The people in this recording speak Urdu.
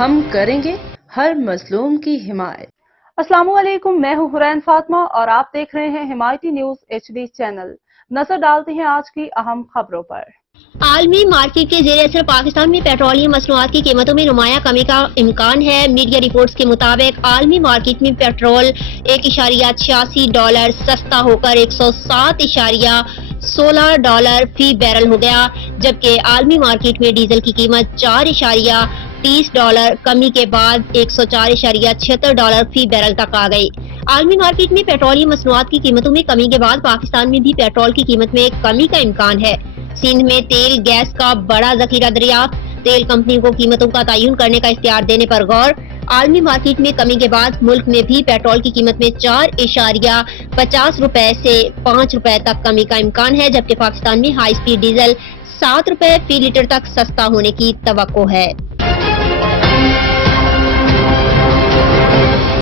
ہم کریں گے ہر مظلوم کی حمایت۔ السلام علیکم، میں ہوں حرین فاطمہ اور آپ دیکھ رہے ہیں حمایتی نیوز HD چینل۔ نظر ڈالتے ہیں آج کی اہم خبروں پر۔ عالمی مارکیٹ کے زیر اثر پاکستان میں پیٹرولیم مصنوعات کی قیمتوں میں نمایاں کمی کا امکان ہے۔ میڈیا رپورٹس کے مطابق عالمی مارکیٹ میں پیٹرول $1.86 سستا ہو کر $107.16 فی بیرل ہو گیا، جبکہ عالمی مارکیٹ میں ڈیزل کی قیمت $4.30 کمی کے بعد $104.76 فی بیرل تک آ گئی۔ عالمی مارکیٹ میں پیٹرولیم مصنوعات کی قیمتوں میں کمی کے بعد پاکستان میں بھی پیٹرول کی قیمت میں کمی کا امکان ہے۔ سندھ میں تیل گیس کا بڑا ذخیرہ دریافت، تیل کمپنیوں کو قیمتوں کا تعین کرنے کا اختیار دینے پر غور۔ عالمی مارکیٹ میں کمی کے بعد ملک میں بھی پیٹرول کی قیمت میں $4.50 سے $5 تک کمی کا امکان ہے، جبکہ پاکستان میں ہائی اسپیڈ ڈیزل $7 فی لیٹر تک سستا ہونے کی توقع ہے۔